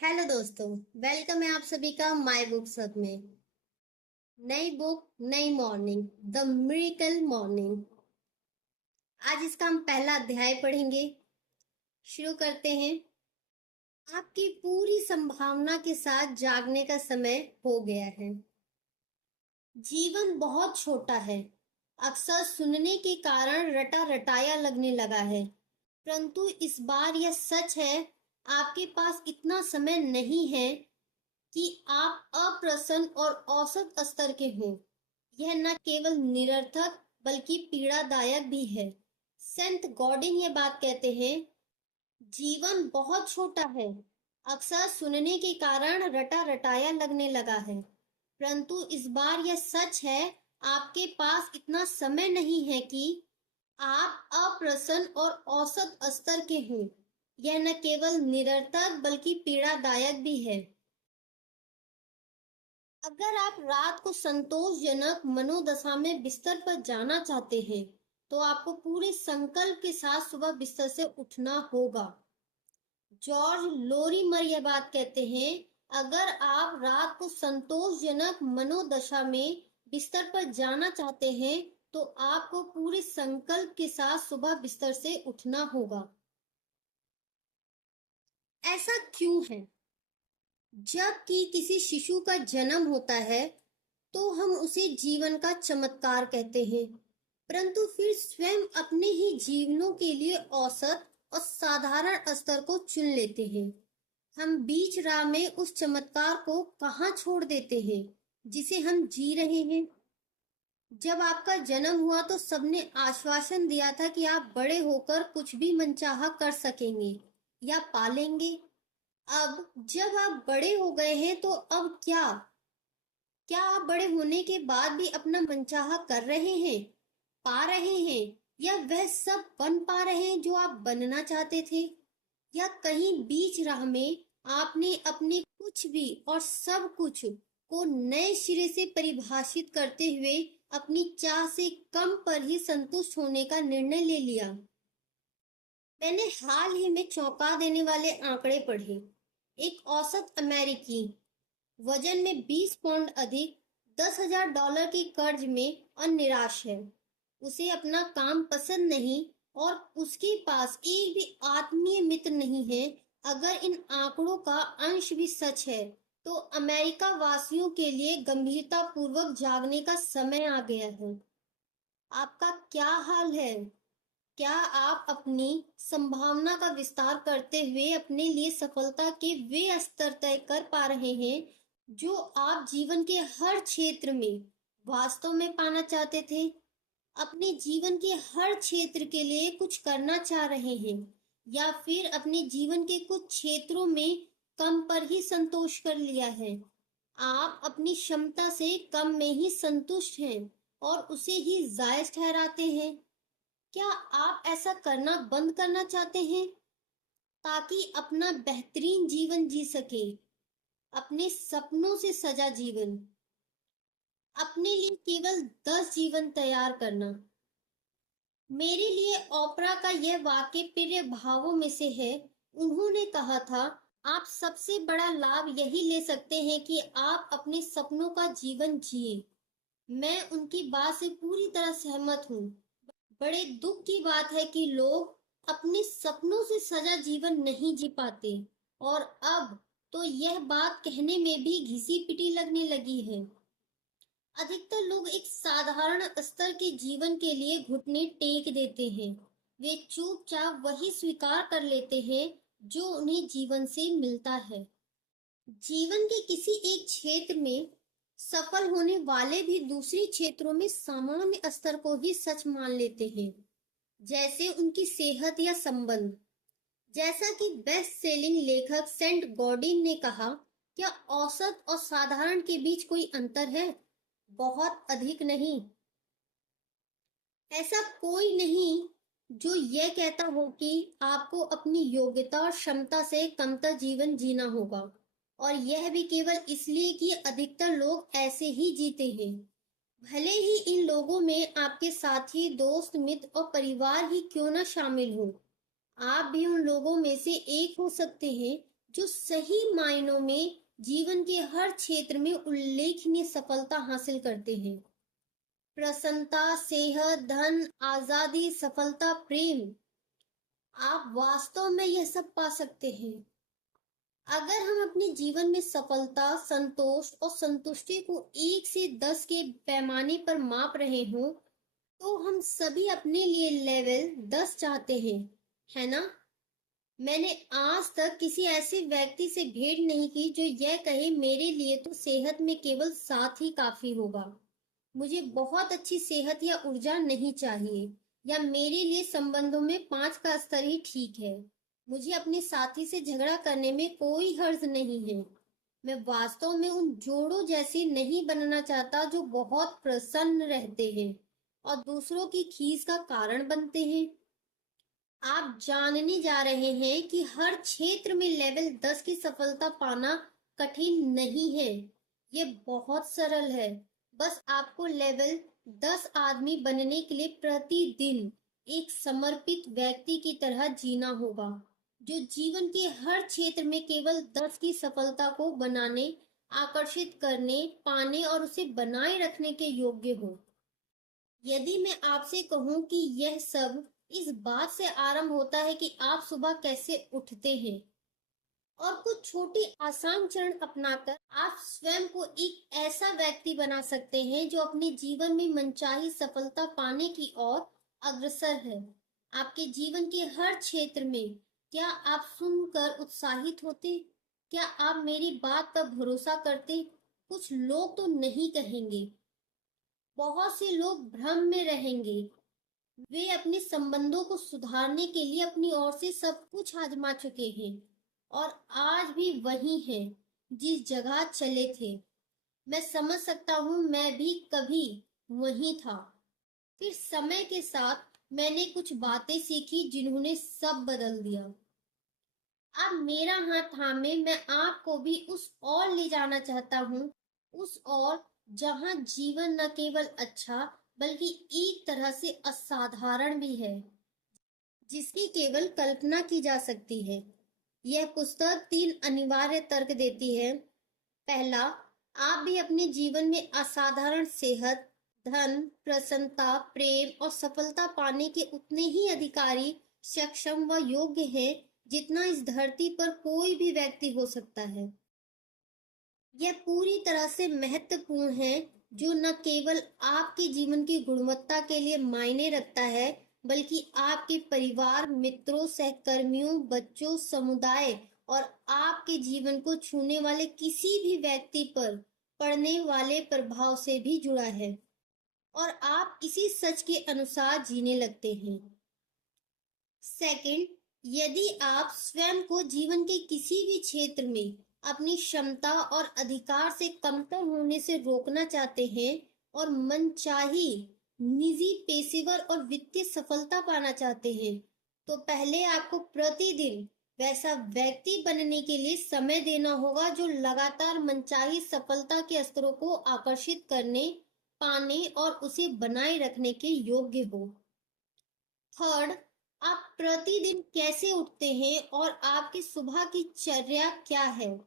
Hello दोस्तों। Welcome है आप सभी का माय बुक्स हब में। नई बुक, नई मॉर्निंग, द मिरेकल मॉर्निंग। आज इसका हम पहला अध्याय पढ़ेंगे। शुरू करते हैं। आपकी पूरी संभावना के साथ जागने का समय हो गया है। जीवन बहुत छोटा है। अक्सर सुनने के कारण रटा रटाया लगने लगा है, परंतु इस बार यह सच है। आपके पास इतना समय नहीं है कि आप अप्रसन्न और औसत स्तर के हों। यह न केवल निरर्थक बल्कि पीड़ादायक भी है। संत गॉर्डन ये बात कहते हैं, जीवन बहुत छोटा है। अक्सर सुनने के कारण रटा रटाया लगने लगा है, परंतु इस बार यह सच है। आपके पास इतना समय नहीं है कि आप अप्रसन्न और औसत स्तर के हों। यह न केवल निरर्थक बल्कि पीड़ादायक भी है। अगर आप रात को संतोषजनक मनोदशा में बिस्तर पर जाना चाहते हैं, तो आपको पूरे संकल्प के साथ सुबह बिस्तर से उठना होगा। जॉर्ज लोरीमर यह बात कहते हैं, अगर आप रात को संतोषजनक मनोदशा में बिस्तर पर जाना चाहते हैं, तो आपको पूरे संकल्प के साथ सुबह बिस्तर से उठना होगा। ऐसा क्यों है? जबकि किसी शिशु का जन्म होता है, तो हम उसे जीवन का चमत्कार कहते हैं, परंतु फिर स्वयं अपने ही जीवनों के लिए औसत और साधारण स्तर को चुन लेते हैं। हम बीच राह में उस चमत्कार को कहाँ छोड़ देते हैं जिसे हम जी रहे हैं। जब आपका जन्म हुआ तो सबने आश्वासन दिया था कि आप बड़े होकर कुछ भी मनचाहा कर सकेंगे या पालेंगे। अब जब आप बड़े हो गए हैं तो अब क्या आप बड़े होने के बाद भी अपना मनचाहा कर रहे हैं, पा रहे हैं, या वह सब बन पा रहे हैं जो आप बनना चाहते थे? या कहीं बीच राह में आपने अपने कुछ भी और सब कुछ को नए सिरे से परिभाषित करते हुए अपनी चाह से कम पर ही संतुष्ट होने का निर्णय ले लिया? मैंने हाल ही में चौंका देने वाले आंकड़े पढ़े। एक औसत अमेरिकी वजन में 20 पाउंड अधिक, $10,000 के कर्ज में और निराश है। उसे अपना काम पसंद नहीं और उसके पास एक भी आत्मीय मित्र नहीं है। अगर इन आंकड़ों का अंश भी सच है, तो अमेरिका वासियों के लिए गंभीरता पूर्वक जागने का समय आ गया है। आपका क्या हाल है? क्या आप अपनी संभावना का विस्तार करते हुए अपने लिए सफलता के वे स्तर तय कर पा रहे हैं जो आप जीवन के हर क्षेत्र में वास्तव में पाना चाहते थे? अपने जीवन के हर क्षेत्र के लिए कुछ करना चाह रहे हैं, या फिर अपने जीवन के कुछ क्षेत्रों में कम पर ही संतोष कर लिया है? आप अपनी क्षमता से कम में ही संतुष्ट हैं और उसे ही जायज ठहराते हैं। क्या आप ऐसा करना बंद करना चाहते हैं ताकि अपना बेहतरीन जीवन जी सके, अपने सपनों से सजा जीवन, अपने लिए केवल 10 जीवन तैयार करना? मेरे लिए ओपरा का यह वाक्य प्रिय भावों में से है। उन्होंने कहा था, आप सबसे बड़ा लाभ यही ले सकते हैं कि आप अपने सपनों का जीवन जिए। मैं उनकी बात से पूरी तरह सहमत हूँ। बड़े दुख की बात है कि लोग अपने सपनों से सजा जीवन नहीं जी पाते, और अब तो यह बात कहने में भी घिसी पिटी लगने लगी है। अधिकतर लोग एक साधारण स्तर के जीवन के लिए घुटने टेक देते हैं। वे चुपचाप वही स्वीकार कर लेते हैं जो उन्हें जीवन से मिलता है। जीवन के किसी एक क्षेत्र में सफल होने वाले भी दूसरे क्षेत्रों में सामान्य स्तर को ही सच मान लेते हैं, जैसे उनकी सेहत या संबंध। जैसा कि बेस्ट सेलिंग लेखक सेंट गॉर्डन ने कहा, क्या औसत और साधारण के बीच कोई अंतर है? बहुत अधिक नहीं। ऐसा कोई नहीं जो यह कहता हो कि आपको अपनी योग्यता और क्षमता से कमतर जीवन जीना होगा, और यह भी केवल इसलिए कि अधिकतर लोग ऐसे ही जीते हैं। भले ही इन लोगों में आपके साथी, दोस्त, मित्र और परिवार ही क्यों न शामिल हो, आप भी उन लोगों में से एक हो सकते हैं जो सही मायनों में जीवन के हर क्षेत्र में उल्लेखनीय सफलता हासिल करते हैं। प्रसन्नता, सेहत, धन, आजादी, सफलता, प्रेम, आप वास्तव में यह सब पा सकते हैं। अगर हम अपने जीवन में सफलता, संतोष और संतुष्टि को 1 से 10 के पैमाने पर माप रहे हों, तो हम सभी अपने लिए लेवल 10 चाहते हैं, है ना? मैंने आज तक किसी ऐसे व्यक्ति से भेंट नहीं की जो यह कहे मेरे लिए तो सेहत में केवल 7 ही काफी होगा। मुझे बहुत अच्छी सेहत या ऊर्जा नहीं चाहिए, या मेरे लिए संबंधों में 5 का स्तर ही ठीक है। मुझे अपने साथी से झगड़ा करने में कोई हर्ज नहीं है। मैं वास्तव में उन जोड़ों जैसे नहीं बनना चाहता जो बहुत प्रसन्न रहते हैं और दूसरों की खीस का कारण बनते हैं। आप जानने जा रहे हैं कि हर क्षेत्र में लेवल 10 की सफलता पाना कठिन नहीं है। ये बहुत सरल है। बस आपको लेवल 10 आदमी बनने के लिए प्रतिदिन एक समर्पित व्यक्ति की तरह जीना होगा, जो जीवन के हर क्षेत्र में केवल 10 की सफलता को बनाने, आकर्षित करने, पाने और उसे बनाए रखने के योग्य हो। यदि मैं आपसे कहूं कि यह सब इस बात से आरंभ होता है कि आप सुबह कैसे उठते हैं, और कुछ छोटे आसान चरण अपनाकर आप स्वयं को एक ऐसा व्यक्ति बना सकते हैं जो अपने जीवन में मनचाही सफलता पाने की ओर अग्रसर है। आपके जीवन के हर क्षेत्र में क्या आप सुनकर उत्साहित होते? क्या आप मेरी बात पर भरोसा करते? कुछ लोग तो नहीं कहेंगे। बहुत से लोग भ्रम में रहेंगे। वे अपने संबंधों को सुधारने के लिए अपनी ओर से सब कुछ आजमा चुके हैं और आज भी वही हैं जिस जगह चले थे। मैं समझ सकता हूँ, मैं भी कभी वही था। फिर समय के साथ मैंने कुछ बातें सीखी जिन्होंने सब बदल दिया। अब मेरा हाथ थामे मैं आपको भी उस ओर ले जाना चाहता हूँ, उस ओर जहाँ जीवन न केवल अच्छा बल्कि एक तरह से असाधारण भी है, जिसकी केवल कल्पना की जा सकती है। यह पुस्तक 3 अनिवार्य तर्क देती है। पहला, आप भी अपने जीवन में असाधारण सेहत, धन, प्रसन्नता, प्रेम और सफलता पाने के उतने ही अधिकारी, सक्षम व योग्य हैं जितना इस धरती पर कोई भी व्यक्ति हो सकता है। यह पूरी तरह से महत्वपूर्ण है, जो न केवल आपके जीवन की गुणवत्ता के लिए मायने रखता है, बल्कि आपके परिवार, मित्रों, सहकर्मियों, बच्चों, समुदाय और आपके जीवन को छूने वाले किसी भी व्यक्ति पर पड़ने वाले प्रभाव से भी जुड़ा है, और आप इसी सच के अनुसार जीने लगते हैं। सेकंड, यदि आप स्वयं को जीवन के किसी भी क्षेत्र में अपनी क्षमता और अधिकार से कमतर होने से रोकना चाहते हैं और मनचाही निजी, पेशेवर और वित्तीय सफलता पाना चाहते हैं, तो पहले आपको प्रतिदिन वैसा व्यक्ति बनने के लिए समय देना होगा जो लगातार मनचाही सफलता के स्तरों को आकर्षित करने, पाने और उसे बनाए रखने के योग्य हो। थर्ड, आप प्रतिदिन कैसे उठते हैं और आपकी सुबह की चर्या क्या है?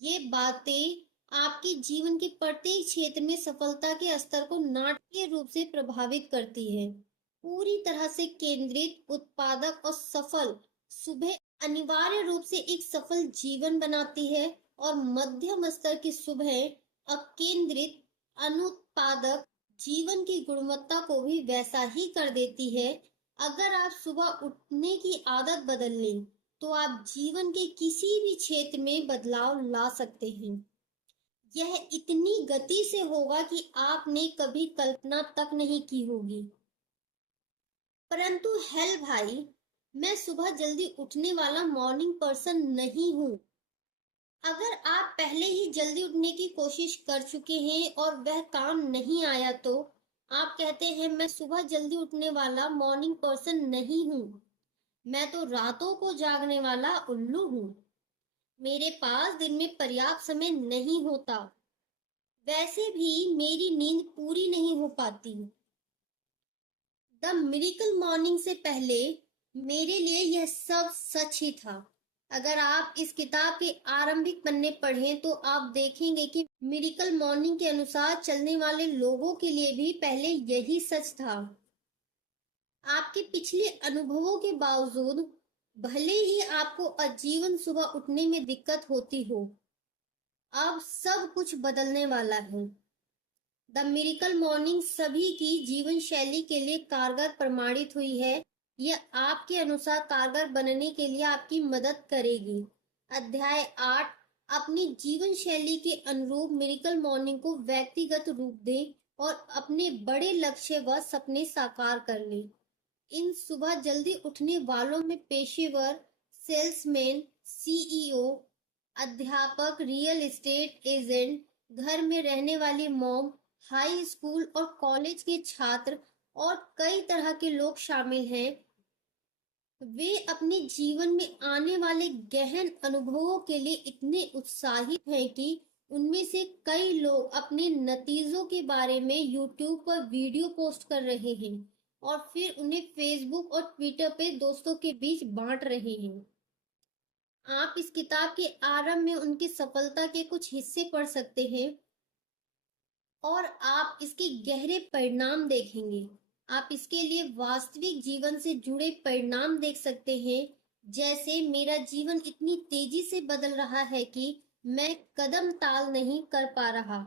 ये बातें आपके जीवन के प्रत्येक क्षेत्र में सफलता के स्तर को नाटकीय रूप से प्रभावित करती है। पूरी तरह से केंद्रित, उत्पादक और सफल सुबह अनिवार्य रूप से एक सफल जीवन बनाती है, और मध्यम स्तर की सुबह अकेंद्रित, अनुत्पादक जीवन की गुणवत्ता को भी वैसा ही कर देती है। अगर आप सुबह उठने की आदत बदल लें, तो आप जीवन के किसी भी क्षेत्र में बदलाव ला सकते हैं। यह इतनी गति से होगा कि आपने कभी कल्पना तक नहीं की होगी। परंतु हेल भाई, मैं सुबह जल्दी उठने वाला मॉर्निंग पर्सन नहीं हूँ। अगर आप पहले ही जल्दी उठने की कोशिश कर चुके हैं और वह काम नहीं आया, तो आप कहते हैं मैं सुबह जल्दी उठने वाला मॉर्निंग पर्सन नहीं हूँ, मैं तो रातों को जागने वाला उल्लू हूँ। मेरे पास दिन में पर्याप्त समय नहीं होता, वैसे भी मेरी नींद पूरी नहीं हो पाती। द मिरेकल मॉर्निंग से पहले मेरे लिए यह सब सच ही था। अगर आप इस किताब के आरंभिक पन्ने पढ़ें तो आप देखेंगे कि मिरेकल मॉर्निंग के अनुसार चलने वाले लोगों के लिए भी पहले यही सच था। आपके पिछले अनुभवों के बावजूद भले ही आपको आजीवन सुबह उठने में दिक्कत होती हो, अब सब कुछ बदलने वाला है। द मिरेकल मॉर्निंग सभी की जीवन शैली के लिए कारगर प्रमाणित हुई है। यह आपके अनुसार कारगर बनने के लिए आपकी मदद करेगी। अध्याय 8, अपनी जीवन शैली के अनुरूप मिरेकल मॉर्निंग को व्यक्तिगत रूप दें और अपने बड़े लक्ष्य व सपने साकार कर लें। इन सुबह जल्दी उठने वालों में पेशेवर, सेल्समैन, सीईओ, अध्यापक, रियल एस्टेट एजेंट, घर में रहने वाली मॉम, हाई स्कूल और कॉलेज के छात्र और कई तरह के लोग शामिल हैं। वे अपने जीवन में आने वाले गहन अनुभवों के लिए इतने उत्साहित हैं कि उनमें से कई लोग अपने नतीजों के बारे में यूट्यूब पर वीडियो पोस्ट कर रहे हैं और फिर उन्हें फेसबुक और ट्विटर पे दोस्तों के बीच बांट रहे हैं। आप इस किताब के आरंभ में उनकी सफलता के कुछ हिस्से पढ़ सकते हैं और आप इसके गहरे परिणाम देखेंगे। आप इसके लिए वास्तविक जीवन से जुड़े परिणाम देख सकते हैं, जैसे मेरा जीवन इतनी तेजी से बदल रहा है कि मैं कदम ताल नहीं कर पा रहा।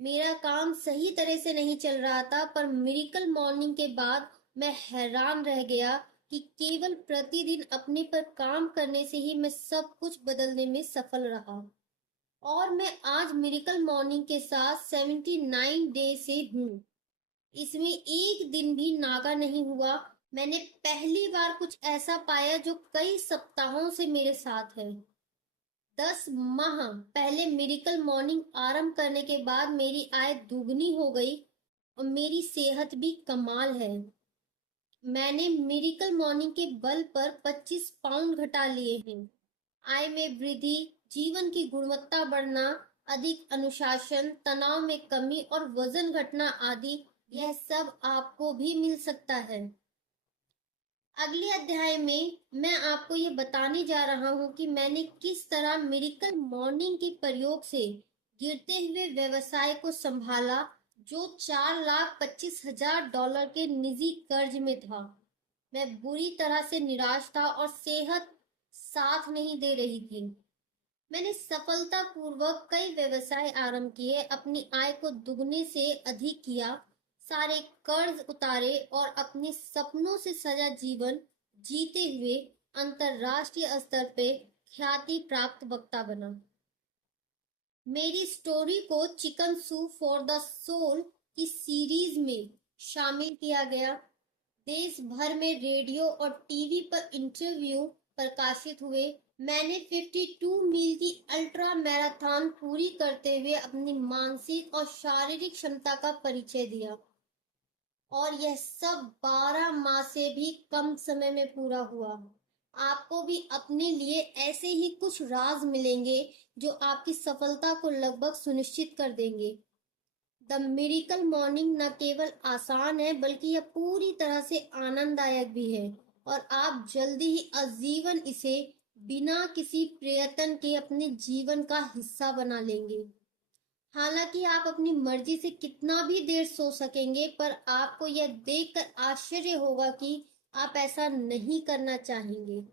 मेरा काम सही तरह से नहीं चल रहा था, पर मिरेकल मॉर्निंग के बाद मैं हैरान रह गया कि केवल प्रतिदिन अपने पर काम करने से ही मैं सब कुछ बदलने में सफल रहा। और मैं आज मिरेकल मॉर्निंग के साथ 79 डे से हूँ। इसमें एक दिन भी नागा नहीं हुआ। मैंने पहली बार कुछ ऐसा पाया जो कई सप्ताहों से मेरे साथ है। 10 माह पहले मिरेकल मॉर्निंग आरंभ करने के बाद मेरी आय दुगनी हो गई और मेरी सेहत भी कमाल है। मैंने मिरेकल मॉर्निंग के बल पर 25 पाउंड घटा लिए हैं। आय में वृद्धि, जीवन की गुणवत्ता बढ़ना, अधिक अनुशासन, तनाव में कमी और वजन घटना आदि, यह सब आपको भी मिल सकता है। अगले अध्याय में मैं आपको ये बताने जा रहा हूँ कि मैंने किस तरह मिरेकल मॉर्निंग के प्रयोग से गिरते हुए व्यवसाय को संभाला, जो $4,25,000 के निजी कर्ज में था। मैं बुरी तरह से निराश था और सेहत साथ नहीं दे रही थी। मैंने सफलतापूर्वक कई व्यवसाय आरंभ किए, अपनी आय को दुगने से अधिक किया, सारे कर्ज उतारे और अपने सपनों से सजा जीवन जीते हुए अंतरराष्ट्रीय स्तर पे ख्याति प्राप्त वक्ता बना। मेरी स्टोरी को chicken soup for the soul की सीरीज में शामिल किया गया। देश भर में रेडियो और टीवी पर इंटरव्यू प्रकाशित हुए। मैंने 52 मील की अल्ट्रा मैराथन पूरी करते हुए अपनी मानसिक और शारीरिक क्षमता का परिचय दिया, और यह सब 12 माह से भी कम समय में पूरा हुआ। आपको भी अपने लिए ऐसे ही कुछ राज मिलेंगे जो आपकी सफलता को लगभग सुनिश्चित कर देंगे। द मिरेकल मॉर्निंग न केवल आसान है, बल्कि यह पूरी तरह से आनंददायक भी है, और आप जल्दी ही आजीवन इसे बिना किसी प्रयत्न के अपने जीवन का हिस्सा बना लेंगे। हालांकि आप अपनी मर्जी से कितना भी देर सो सकेंगे, पर आपको यह देखकर आश्चर्य होगा कि आप ऐसा नहीं करना चाहेंगे।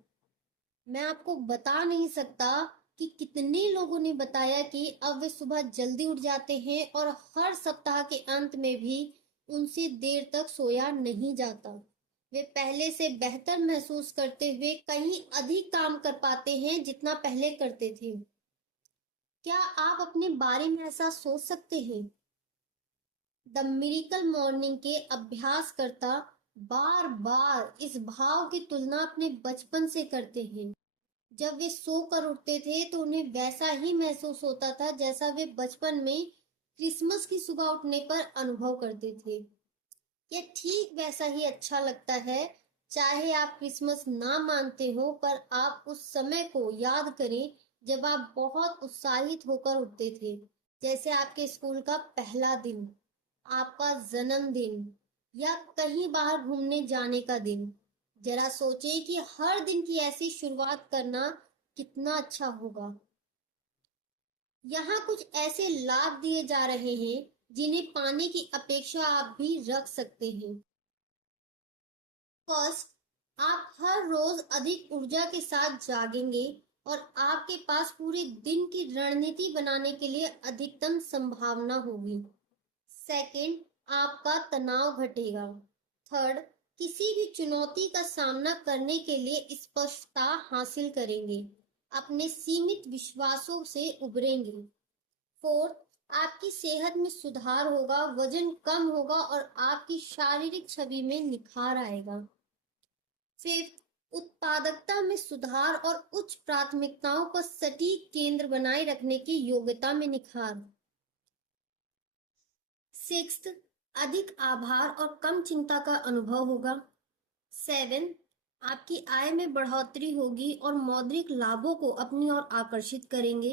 मैं आपको बता नहीं सकता कि कितने लोगों ने बताया कि अब वे सुबह जल्दी उठ जाते हैं और हर सप्ताह के अंत में भी उनसे देर तक सोया नहीं जाता। वे पहले से बेहतर महसूस करते हुए कहीं अधिक काम कर पाते हैं जितना पहले करते थे। क्या आप अपने बारे में ऐसा सोच सकते हैं? द मिरेकल मॉर्निंग के अभ्यासकर्ता बार बार इस भाव की तुलना अपने बचपन से करते हैं। जब वे सोकर उठते थे तो उन्हें वैसा ही महसूस होता था जैसा वे बचपन में क्रिसमस की सुबह उठने पर अनुभव करते थे। यह ठीक वैसा ही अच्छा लगता है, चाहे आप क्रिसमस ना मानते हो, पर आप उस समय को याद करें जब आप बहुत उत्साहित होकर उठते थे, जैसे आपके स्कूल का पहला दिन, आपका जन्मदिन या कहीं बाहर घूमने जाने का दिन। जरा सोचें कि हर दिन की ऐसी शुरुआत करना कितना अच्छा होगा। यहाँ कुछ ऐसे लाभ दिए जा रहे हैं जिन्हें पाने की अपेक्षा आप भी रख सकते हैं। फर्स्ट, आप हर रोज अधिक ऊर्जा के साथ जागेंगे और आपके पास पूरे दिन की रणनीति बनाने के लिए अधिकतम संभावना होगी। सेकंड, आपका तनाव घटेगा। थर्ड, किसी भी चुनौती का सामना करने के लिए स्पष्टता हासिल करेंगे, अपने सीमित विश्वासों से उबरेंगे। फोर्थ, आपकी सेहत में सुधार होगा, वजन कम होगा और आपकी शारीरिक छवि में निखार आएगा। फिफ्थ, उत्पादकता में सुधार और उच्च प्राथमिकताओं पर सटीक केंद्र बनाए रखने की योग्यता में निखार। सिक्स्थ, अधिक आभार और कम चिंता का अनुभव होगा। सेवन, आपकी आय में बढ़ोतरी होगी और मौद्रिक लाभों को अपनी ओर आकर्षित करेंगे।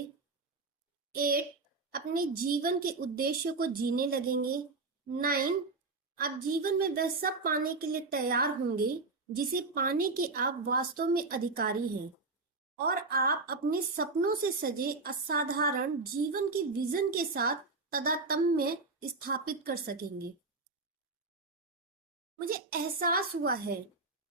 एट, अपने जीवन के उद्देश्य को जीने लगेंगे। नाइन, आप जीवन में वह सब पाने के लिए तैयार होंगे जिसे पाने के आप वास्तव में अधिकारी हैं और आप अपने सपनों से सजे असाधारण जीवन के विजन के साथ तादात्म्य स्थापित कर सकेंगे। मुझे एहसास हुआ है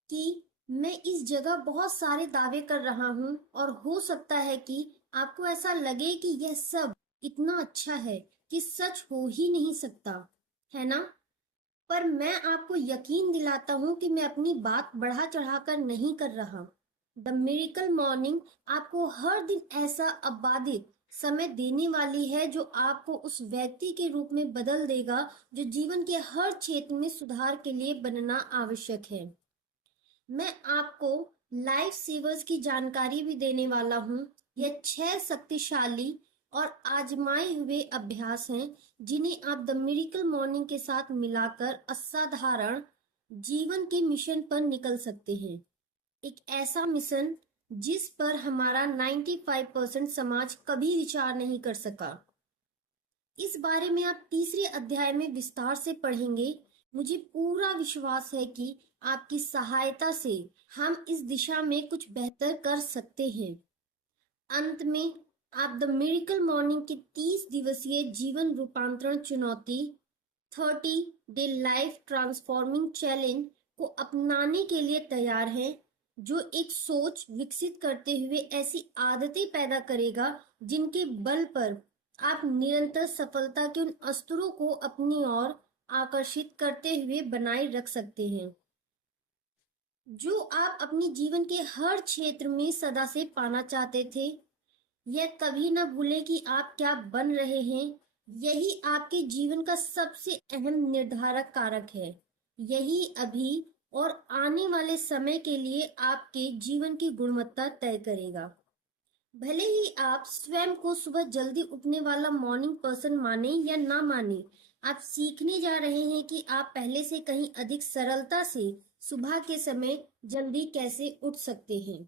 कि मैं इस जगह बहुत सारे दावे कर रहा हूँ और हो सकता है कि आपको ऐसा लगे कि यह सब इतना अच्छा है कि सच हो ही नहीं सकता, है ना? पर मैं आपको यकीन दिलाता हूँ कि मैं अपनी बात बढ़ा चढ़ाकर नहीं कर रहा। द मिरेकल मॉर्निंग आपको हर दिन ऐसा अबाधित समय देने वाली है जो आपको उस व्यक्ति के रूप में बदल देगा जो जीवन के हर क्षेत्र में सुधार के लिए बनना आवश्यक है। मैं आपको लाइफ सेवर्स की जानकारी भी देने वाला हूँ। यह 6 शक्तिशाली और आजमाए हुए अभ्यास हैं जिन्हें आप द मिरेकल मॉर्निंग के साथ मिलाकर असाधारण जीवन के मिशन पर निकल सकते हैं। एक ऐसा मिशन जिस पर हमारा 95% समाज कभी विचार नहीं कर सका। इस बारे में आप तीसरे अध्याय में विस्तार से पढ़ेंगे। मुझे पूरा विश्वास है कि आपकी सहायता से हम इस दिशा में कुछ बेहतर कर सकते हैं। अंत में आप द मिरेकल मॉर्निंग की 30 दिवसीय जीवन रूपांतरण चुनौती 30 डे लाइफ ट्रांसफॉर्मिंग चैलेंज को अपनाने के लिए तैयार हैं, जो एक सोच विकसित करते हुए ऐसी आदतें पैदा करेगा जिनके बल पर आप निरंतर सफलता के उन स्तरों को अपनी ओर आकर्षित करते हुए बनाए रख सकते हैं जो आप अपने जीवन के हर क्षेत्र में सदा से पाना चाहते थे। यह कभी न भूलें कि आप क्या बन रहे हैं। यही आपके जीवन का सबसे अहम निर्धारक कारक है। यही अभी और आने वाले समय के लिए आपके जीवन की गुणवत्ता तय करेगा। भले ही आप स्वयं को सुबह जल्दी उठने वाला मॉर्निंग पर्सन माने या ना माने, आप सीखने जा रहे हैं कि आप पहले से कहीं अधिक सरलता से सुबह के समय जल्दी कैसे उठ सकते हैं।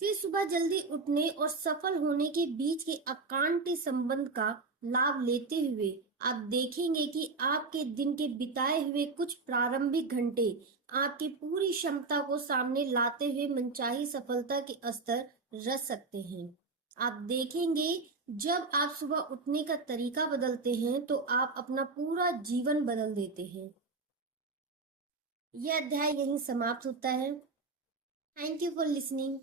फिर सुबह जल्दी उठने और सफल होने के बीच के अकांत संबंध का लाभ लेते हुए आप देखेंगे कि आपके दिन के बिताए हुए कुछ प्रारंभिक घंटे आपकी पूरी क्षमता को सामने लाते हुए मनचाही सफलता के स्तर रच सकते हैं। आप देखेंगे जब आप सुबह उठने का तरीका बदलते हैं तो आप अपना पूरा जीवन बदल देते हैं। यह अध्याय यहीं समाप्त होता है। Thank you for listening.